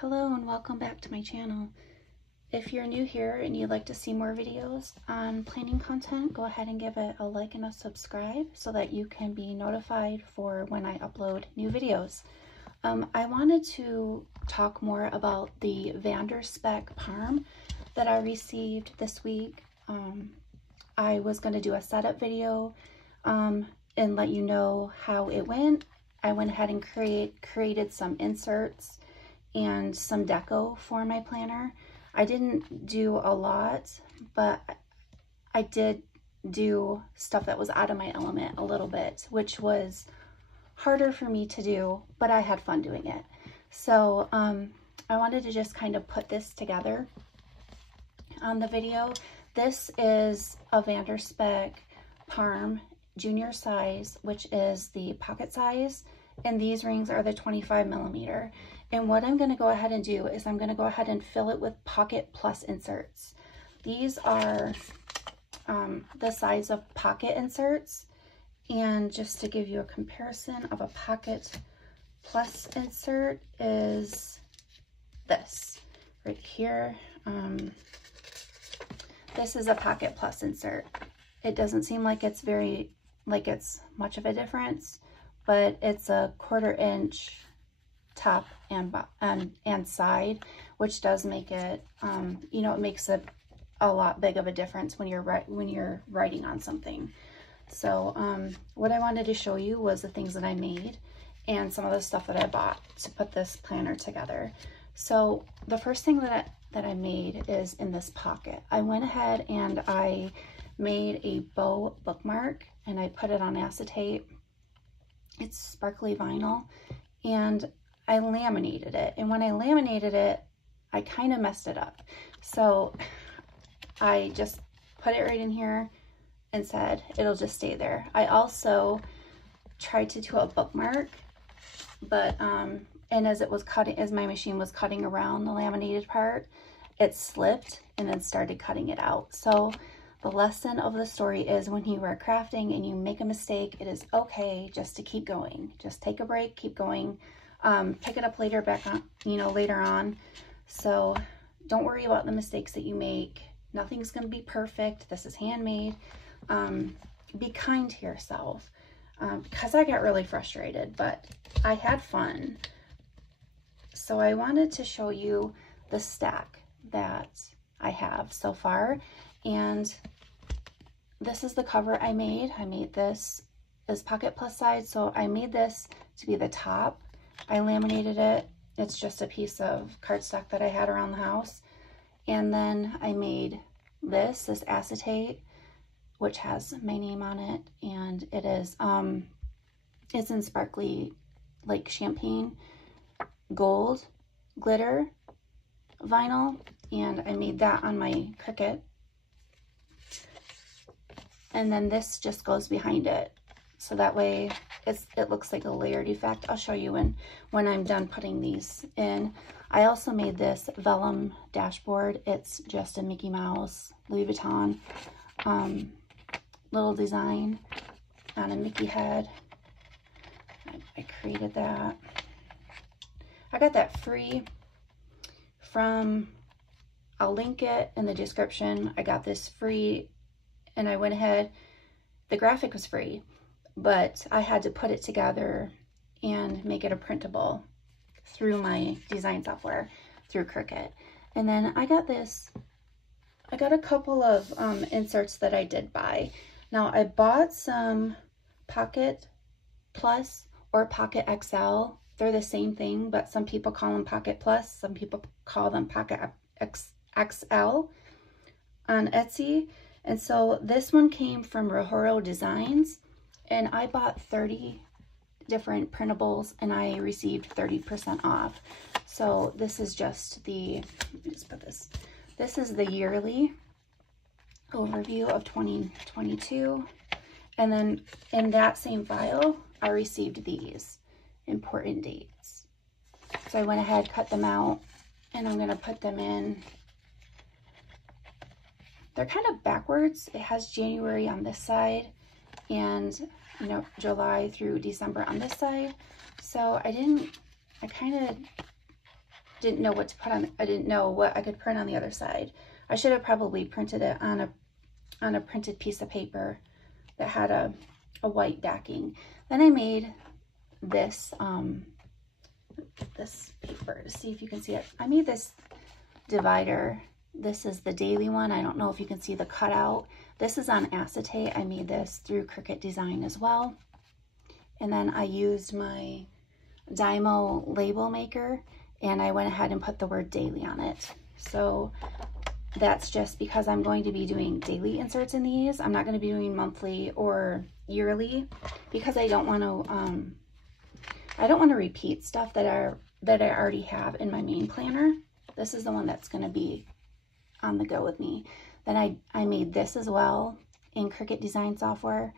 Hello and welcome back to my channel. If you're new here and you'd like to see more videos on planning content, go ahead and give it a like and a subscribe so that you can be notified for when I upload new videos. I wanted to talk more about the VanderSpek Parm that I received this week. I was going to do a setup video and let you know how it went. I went ahead and created some inserts and some deco for my planner. I didn't do a lot, but I did do stuff that was out of my element a little bit, which was harder for me to do, but I had fun doing it. So I wanted to just kind of put this together on the video. This is a VanderSpek Parm junior size, which is the pocket size, and these rings are the 25mm. And what I'm going to go ahead and do is I'm going to go ahead and fill it with Pocket Plus inserts. These are the size of pocket inserts, and just to give you a comparison of a Pocket Plus insert is this right here. This is a Pocket Plus insert. It doesn't seem like it's much of a difference, but it's a 1/4 inch top and side, which does make it, you know, it makes it a lot big of a difference when you're writing on something. So what I wanted to show you was the things that I made and some of the stuff that I bought to put this planner together. So the first thing that I made is in this pocket. I went ahead and I made a bow bookmark and I put it on acetate. It's sparkly vinyl, and I laminated it. And when I laminated it, I kind of messed it up. So I just put it right in here and said it'll just stay there. I also tried to do a bookmark, but and as my machine was cutting around the laminated part, it slipped and then started cutting it out. So the lesson of the story is when you are crafting and you make a mistake, it is okay just to keep going. Just take a break, keep going. Pick it up later later on. So don't worry about the mistakes that you make. Nothing's going to be perfect. This is handmade. Be kind to yourself, because I got really frustrated, but I had fun. So I wanted to show you the stack that I have so far, and this is the cover I made. I made this as Pocket Plus size, so I made this to be the top. I laminated it. It's just a piece of cardstock that I had around the house. And then I made this acetate, which has my name on it, and it is it's in sparkly, like champagne gold glitter vinyl, and I made that on my Cricut. And then this just goes behind it, so that way it looks like a layered effect. I'll show you when I'm done putting these in. I also made this Vellum Dashboard. It's just a Mickey Mouse, Louis Vuitton little design on a Mickey head. I created that. I got that free from, I'll link it in the description. I got this free, and I went ahead, the graphic was free, but I had to put it together and make it a printable through my design software, through Cricut. And then I got a couple of inserts that I did buy. Now I bought some Pocket Plus or Pocket XL. They're the same thing, but some people call them Pocket Plus, some people call them Pocket XL on Etsy. And so this one came from Rhoro Designs, and I bought 30 different printables and I received 30% off. So this is just the, let me just put this, this is the yearly overview of 2022. And then in that same file, I received these important dates. So I went ahead, cut them out, and I'm going to put them in. They're kind of backwards. It has January on this side and, you know, July through December on this side. So I kind of didn't know what to put on. I didn't know what I could print on the other side. I should have probably printed it on a printed piece of paper that had a white backing. Then I made this this paper to see if you can see it. I made this divider. This is the daily one. I don't know if you can see the cutout. This is on acetate. I made this through Cricut Design as well. And then I used my Dymo label maker and I went ahead and put the word daily on it. So that's just because I'm going to be doing daily inserts in these. I'm not going to be doing monthly or yearly because I don't want to repeat stuff that I already have in my main planner. This is the one that's going to be on the go with me. Then I made this as well in Cricut Design software.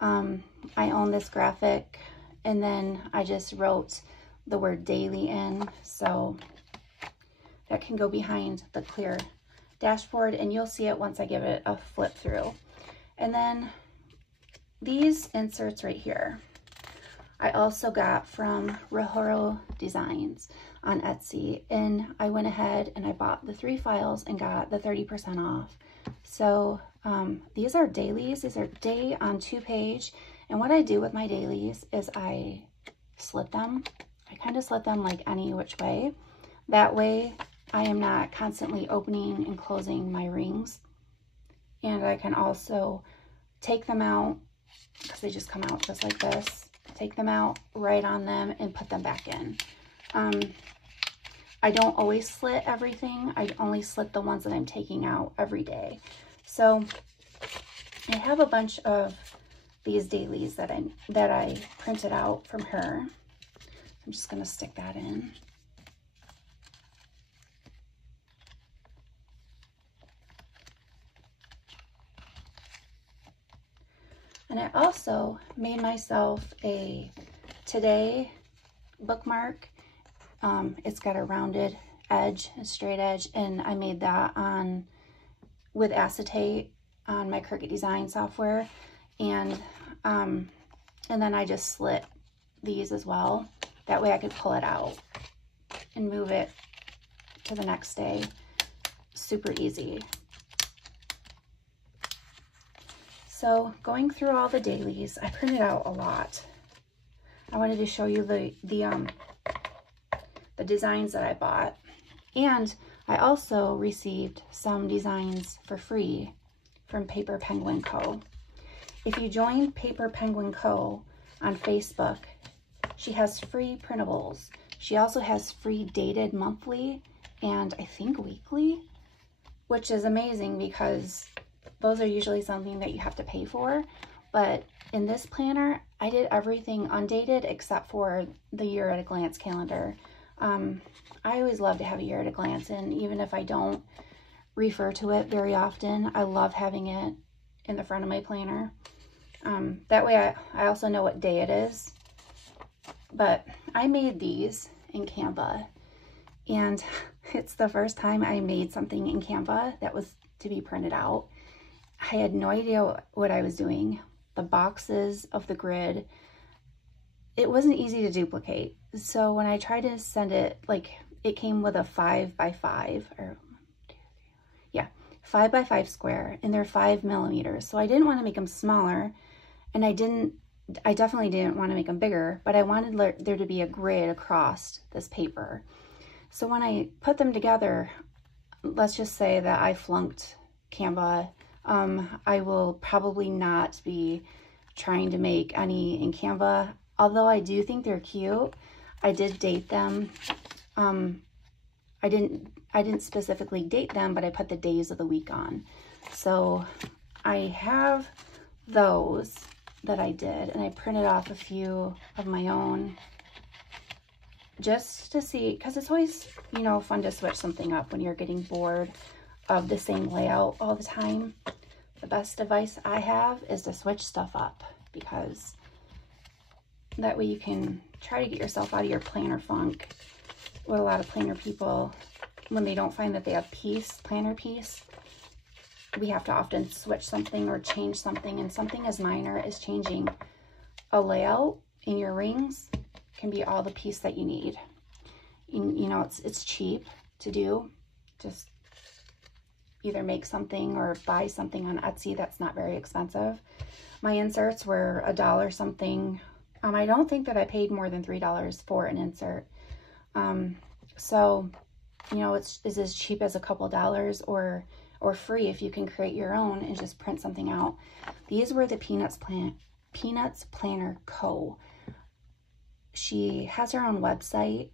I own this graphic, and then I just wrote the word daily in, so that can go behind the clear dashboard, and you'll see it once I give it a flip through. And then these inserts right here, I also got from Rhoro Designs on Etsy, and I went ahead and I bought the 3 files and got the 30% off. So these are dailies. These are day on 2 page, and what I do with my dailies is I slit them. I kind of slit them like any which way. That way I am not constantly opening and closing my rings, and I can also take them out because they just come out just like this. Take them out, write on them, and put them back in. I don't always slit everything. I only slit the ones that I'm taking out every day. So I have a bunch of these dailies that I printed out from her. I'm just going to stick that in. And I also made myself a today bookmark. It's got a rounded edge, a straight edge, and I made that with acetate on my Cricut Design software. And then I just slit these as well. That way I could pull it out and move it to the next day. Super easy. So going through all the dailies, I printed out a lot. I wanted to show you the designs that I bought. And I also received some designs for free from Paper Penguin Co. If you join Paper Penguin Co. on Facebook, she has free printables. She also has free dated monthly and I think weekly, which is amazing because those are usually something that you have to pay for. But in this planner, I did everything undated except for the year at a glance calendar. I always love to have a year at a glance, and even if I don't refer to it very often, I love having it in the front of my planner. That way I also know what day it is. But I made these in Canva, and it's the first time I made something in Canva that was to be printed out. I had no idea what I was doing. The boxes of the grid, it wasn't easy to duplicate. So when I tried to send it, like, it came with a 5x5 or 5x5 square, and they're 5 millimeters. So I didn't want to make them smaller, and I definitely didn't want to make them bigger, but I wanted there to be a grid across this paper. So when I put them together, let's just say that I flunked Canva. I will probably not be trying to make any in Canva, although I do think they're cute. I did date them. I didn't specifically date them, but I put the days of the week on. So I have those that I did, and I printed off a few of my own just to see, because it's always, you know, fun to switch something up when you're getting bored of the same layout all the time. The best advice I have is to switch stuff up, because that way you can try to get yourself out of your planner funk. With a lot of planner people, when they don't find that they have planner peace, we have to often switch something or change something, and something as minor as changing a layout in your rings can be all the peace that you need. You know, it's cheap to do. Just either make something or buy something on Etsy that's not very expensive. My inserts were $1 something. I don't think that I paid more than $3 for an insert. So, you know, it's as cheap as a couple dollars or free if you can create your own and just print something out. These were the Peanuts Planner Co. She has her own website.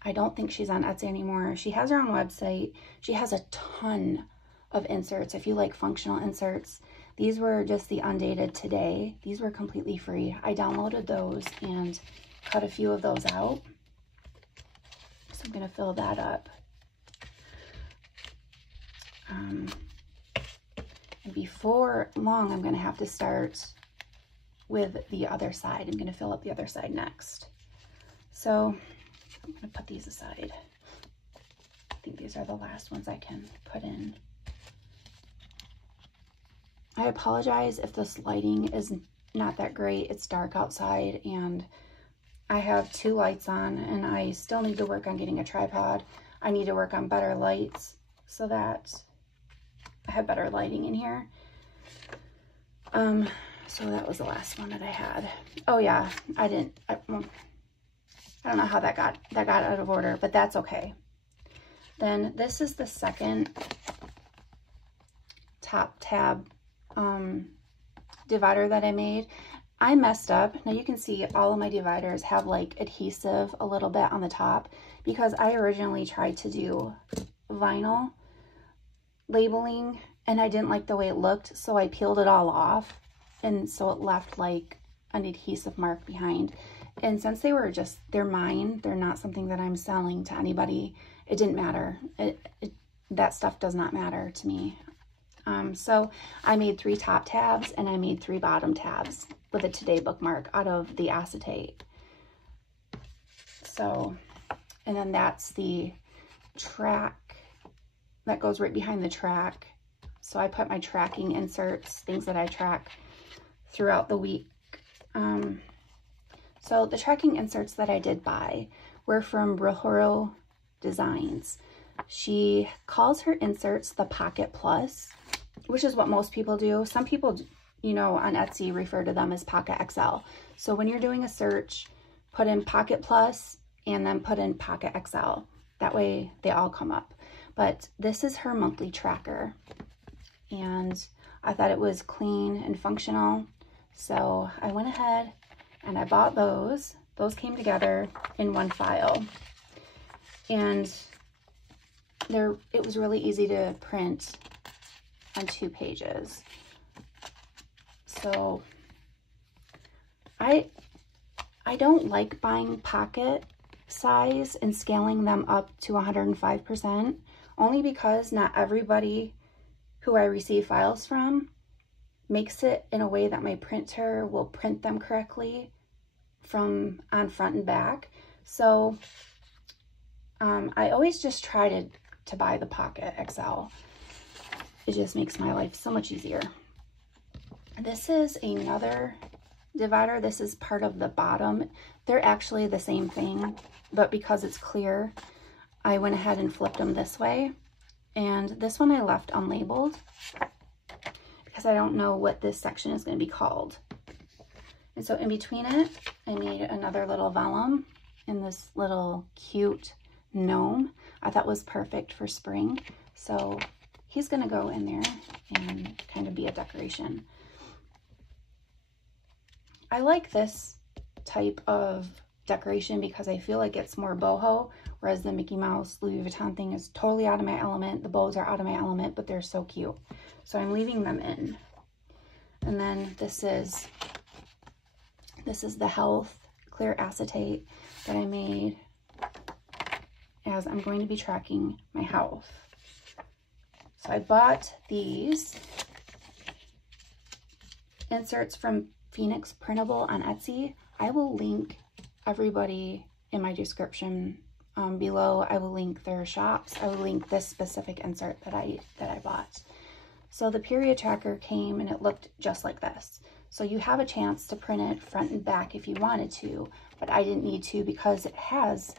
I don't think she's on Etsy anymore. She has her own website. She has a ton of inserts. If you like functional inserts, these were just the undated today. These were completely free. I downloaded those and cut a few of those out. So I'm gonna fill that up. And before long, I'm gonna have to start with the other side. I'm gonna fill up the other side next. So I'm gonna put these aside. I think these are the last ones I can put in. I apologize if this lighting is not that great. It's dark outside and I have 2 lights on and I still need to work on getting a tripod. I need to work on better lights so that I have better lighting in here. So that was the last one that I had. Oh yeah, I don't know how that got out of order, but that's okay. Then this is the second top tab divider that I made. I messed up. Now you can see all of my dividers have like adhesive a little bit on the top because I originally tried to do vinyl labeling and I didn't like the way it looked, so I peeled it all off and so it left like an adhesive mark behind. And since they were just, they're mine, they're not something that I'm selling to anybody, it didn't matter. That stuff does not matter to me. So I made 3 top tabs and I made 3 bottom tabs with a Today bookmark out of the acetate. So, and then that's the track that goes right behind the track. So I put my tracking inserts, things that I track throughout the week. So the tracking inserts that I did buy were from Rhoro Designs. She calls her inserts the Pocket Plus, which is what most people do. Some people, you know, on Etsy refer to them as Pocket XL. So when you're doing a search, put in Pocket Plus and then put in Pocket XL. That way they all come up. But this is her monthly tracker. And I thought it was clean and functional. So I went ahead and I bought those. Those came together in one file. And it was really easy to print on 2 pages. So I don't like buying pocket size and scaling them up to 105%, only because not everybody who I receive files from makes it in a way that my printer will print them correctly from on front and back. So I always just try to buy the Pocket XL. It just makes my life so much easier. This is another divider. This is part of the bottom. They're actually the same thing, but because it's clear, I went ahead and flipped them this way. And this one I left unlabeled because I don't know what this section is going to be called. And so in between it, I made another little vellum in this little cute gnome. I thought was perfect for spring. So he's going to go in there and kind of be a decoration. I like this type of decoration because I feel like it's more boho, whereas the Mickey Mouse Louis Vuitton thing is totally out of my element. The bows are out of my element, but they're so cute. So I'm leaving them in. And then this is the Health clear acetate that I made as I'm going to be tracking my health. So I bought these inserts from Phoenix Printable on Etsy. I will link everybody in my description below. I will link their shops. I will link this specific insert that I bought. So the period tracker came and it looked just like this. So you have a chance to print it front and back if you wanted to, but I didn't need to because it has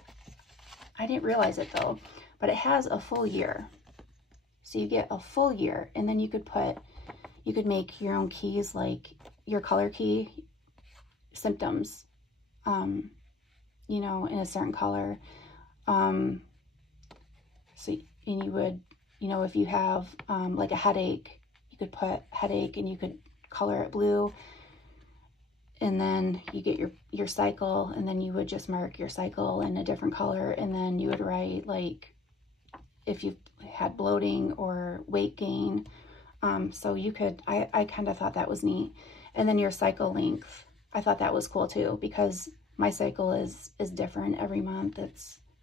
I didn't realize it though, but it has a full year. So you get a full year, and then you could make your own keys, like your color key, symptoms, you know, in a certain color. So, and you would, you know, if you have like a headache, you could put headache and you could color it blue. And then you get your cycle, and then you would just mark your cycle in a different color. And then you would write, like, if you had bloating or weight gain. So you could, I kind of thought that was neat. And then your cycle length, I thought that was cool too, because my cycle is different every month.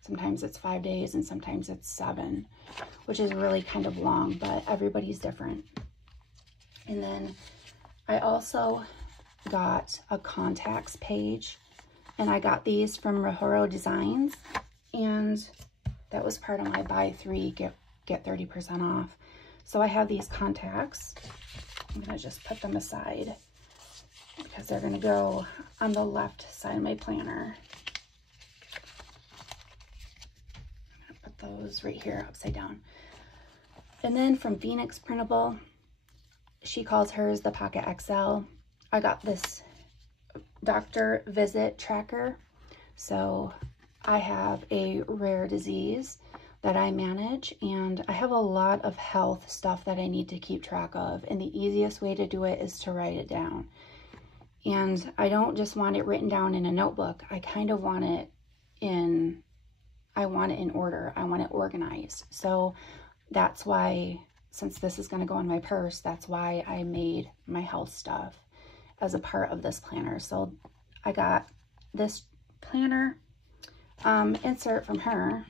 Sometimes it's 5 days and sometimes it's 7, which is really kind of long, but everybody's different. And then I also got a contacts page, and I got these from Rhoro Designs, and that was part of my buy 3, get 30% off. So I have these contacts. I'm gonna just put them aside because they're gonna go on the left side of my planner. I'm gonna put those right here upside down. And then from Phoenix Printable, she calls hers the Pocket XL. I got this doctor visit tracker. So I have a rare disease that I manage, and I have a lot of health stuff that I need to keep track of, and the easiest way to do it is to write it down. And I don't just want it written down in a notebook. I kind of want it in order. I want it organized. So that's why, since this is going to go in my purse, that's why I made my health stuff as a part of this planner. So I got this planner insert from her,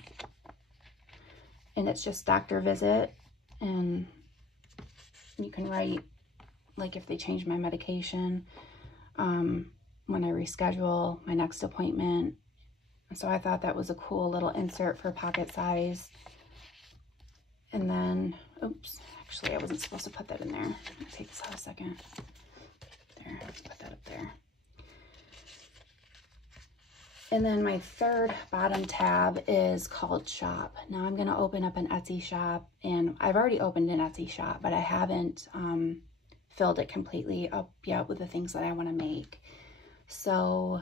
and it's just doctor visit, and you can write, like, if they change my medication, when I reschedule my next appointment. And so I thought that was a cool little insert for pocket size. And then, oops, actually I wasn't supposed to put that in there. I'm gonna take this out a second. There, put that up there. And then my third bottom tab is called Shop. Now I'm going to open up an Etsy shop, and I've already opened an Etsy shop, but I haven't filled it completely up yet with the things that I want to make. So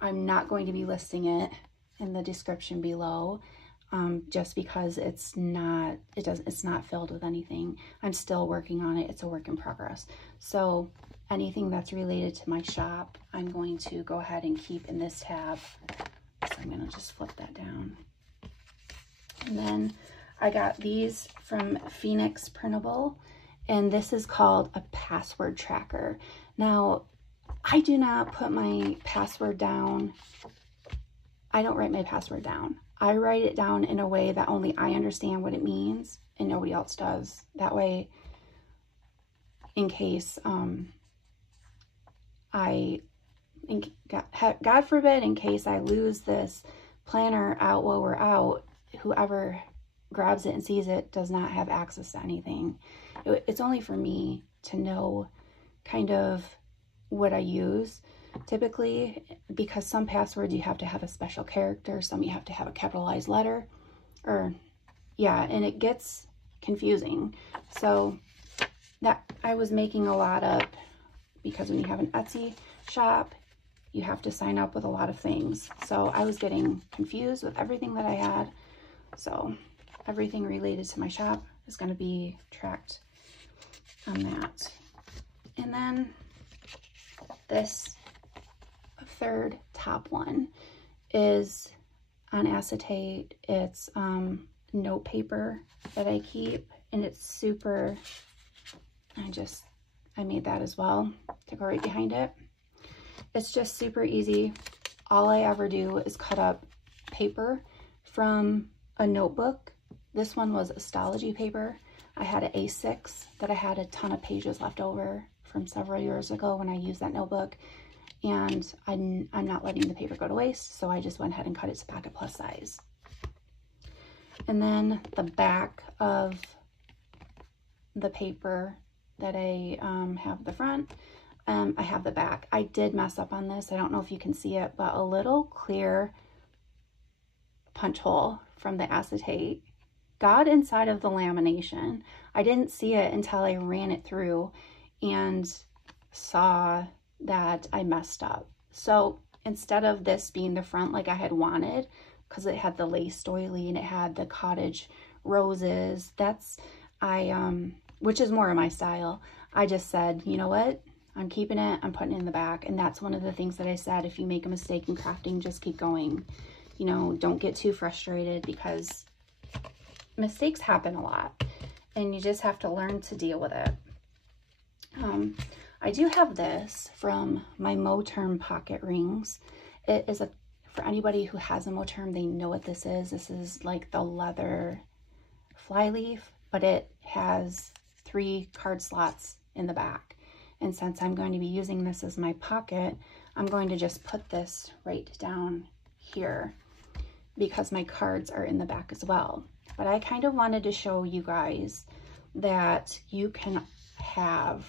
I'm not going to be listing it in the description below, just because it's not filled with anything. I'm still working on it. It's a work in progress. So anything that's related to my shop, I'm going to go ahead and keep in this tab. So I'm going to just flip that down. And then I got these from Phoenix Printable, and this is called a password tracker. Now, I do not put my password down. I don't write my password down. I write it down in a way that only I understand what it means and nobody else does. That way, in case God forbid, in case I lose this planner out while we're out, whoever grabs it and sees it does not have access to anything. It's only for me to know kind of what I use typically, because some passwords you have to have a special character, some you have to have a capitalized letter, or yeah, and it gets confusing. So that I was making a lot up, because when you have an Etsy shop, you have to sign up with a lot of things. So I was getting confused with everything that I had. So everything related to my shop is going to be tracked on that. And then this third top one is on acetate. It's note paper that I keep, and it's super, I made that as well to go right behind it. It's just super easy. All I ever do is cut up paper from a notebook. This one was Astrology paper. I had an A6 that I had a ton of pages left over from several years ago when I used that notebook, and I'm not letting the paper go to waste, so I just went ahead and cut it to Pocket Plus size. And then the back of the paper that I have the front, I have the back. I did mess up on this. I don't know if you can see it, but a little clear punch hole from the acetate got inside of the lamination. I didn't see it until I ran it through and saw that I messed up. So instead of this being the front like I had wanted, because it had the lace doily and it had the cottage roses, which is more of my style, I just said, you know what? I'm keeping it, I'm putting it in the back. And that's one of the things that I said, if you make a mistake in crafting, just keep going. You know, don't get too frustrated, because mistakes happen a lot and you just have to learn to deal with it. I do have this from my Moterm Pocket Rings. It is for anybody who has a Moterm, they know what this is. This is like the leather flyleaf, but it has 3 card slots in the back. And since I'm going to be using this as my pocket, I'm going to just put this right down here because my cards are in the back as well. But I kind of wanted to show you guys that you can have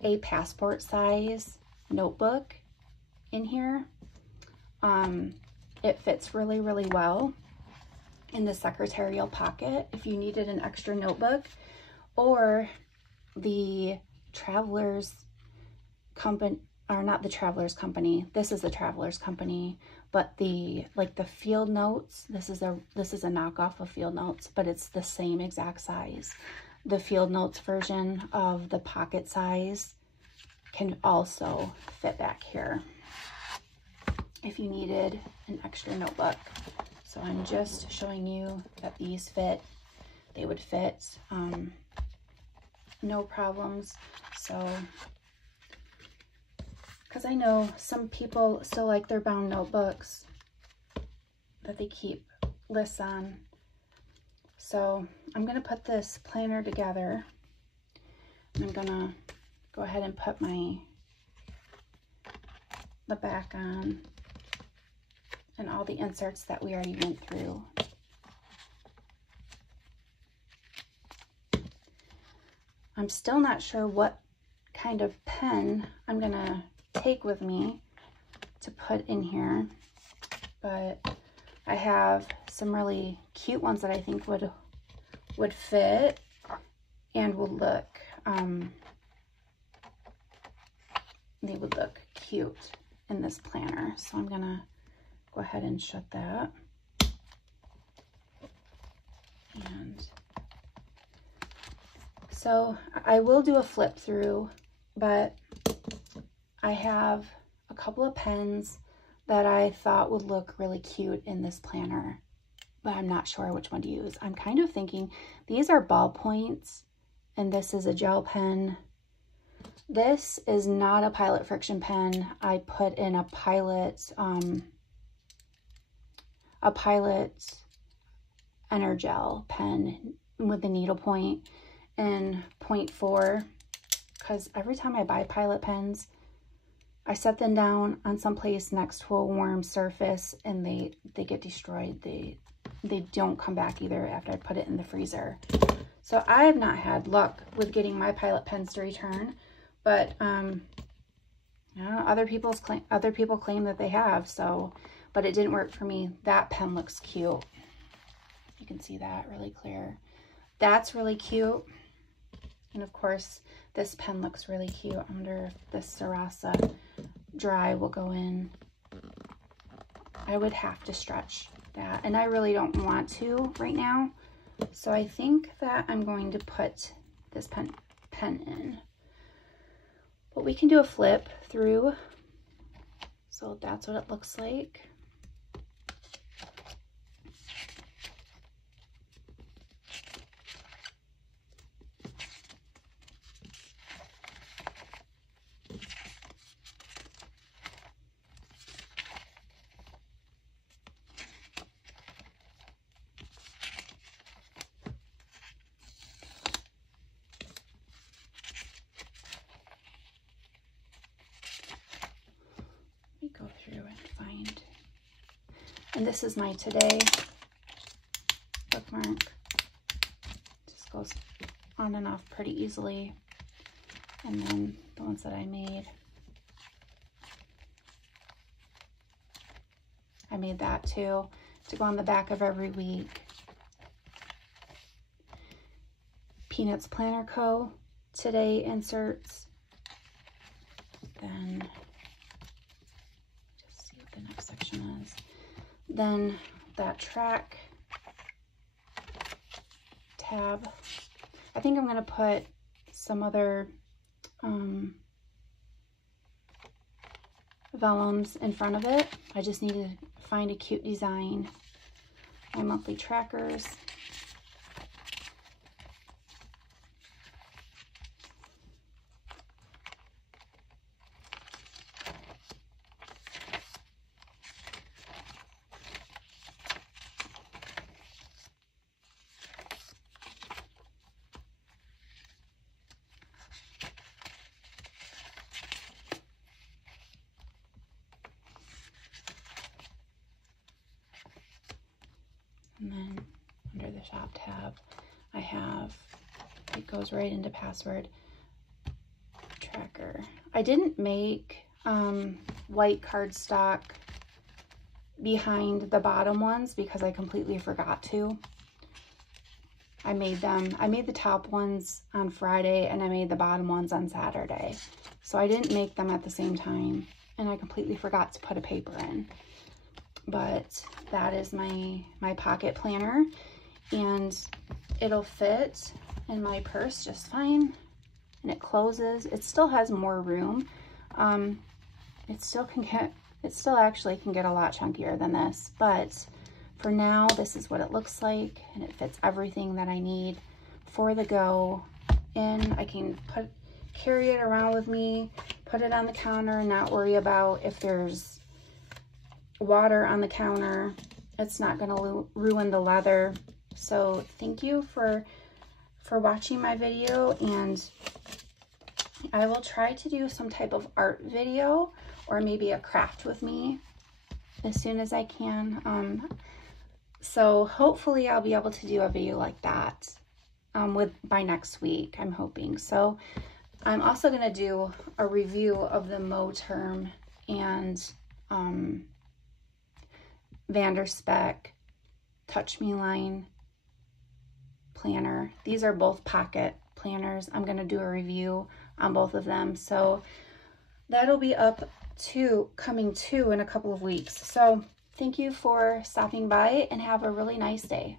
a passport size notebook in here. It fits really, really well in the secretarial pocket if you needed an extra notebook, or the Traveler's Company, or not the Traveler's Company, this is the Traveler's Company, but the field notes, this is a knockoff of field notes, but it's the same exact size. The field notes version of the pocket size can also fit back here if you needed an extra notebook. So I'm just showing you that these fit. They would fit, no problems. So, because I know some people still like their bound notebooks that they keep lists on. So I'm going to put this planner together. I'm going to go ahead and put the back on and all the inserts that we already went through. I'm still not sure what kind of pen I'm going to take with me to put in here, but I have some really cute ones that I think would fit and will look, they would look cute in this planner. So I'm gonna go ahead and shut that. And so I will do a flip through, but I have a couple of pens that I thought would look really cute in this planner, but I'm not sure which one to use. I'm kind of thinking these are ballpoints and this is a gel pen. This is not a Pilot Friction pen. I put in a Pilot Energel pen with the needle point in 0.4, because every time I buy Pilot pens, I set them down on some place next to a warm surface and they get destroyed. They don't come back either after I put it in the freezer. So I have not had luck with getting my Pilot pens to return, but I don't know, other people claim that they have, so, but it didn't work for me. That pen looks cute. You can see that really clear. That's really cute. And of course, this pen looks really cute. I wonder if this Sarasa Dry will go in. I would have to stretch that, and I really don't want to right now. So I think that I'm going to put this pen in. But we can do a flip through. So that's what it looks like. Go through and find, and this is my Today bookmark. Just goes on and off pretty easily. And then the ones that I made that too. to go on the back of every week. Peanuts Planner Co. Today inserts. Then, just see what the next section is. Then that track tab. I think I'm going to put some other vellums in front of it. I just need to find a cute design. My monthly trackers. And then under the shop tab, I have, it goes right into password tracker. I didn't make white cardstock behind the bottom ones because I completely forgot to. I made the top ones on Friday and I made the bottom ones on Saturday. So I didn't make them at the same time and I completely forgot to put a paper in. But that is my pocket planner, and it'll fit in my purse just fine, and it closes. It still has more room. It still actually can get a lot chunkier than this, but for now, this is what it looks like, and it fits everything that I need for the go. And I can carry it around with me, put it on the counter, and not worry about if there's water on the counter. It's not going to ruin the leather. So thank you for watching my video, and I will try to do some type of art video or maybe a craft with me as soon as I can. So hopefully I'll be able to do a video like that by next week, I'm hoping. So I'm also going to do a review of the Moterm and VanderSpek Touch Me Line planner. These are both pocket planners. I'm going to do a review on both of them. So that'll be coming to in a couple of weeks. So thank you for stopping by and have a really nice day.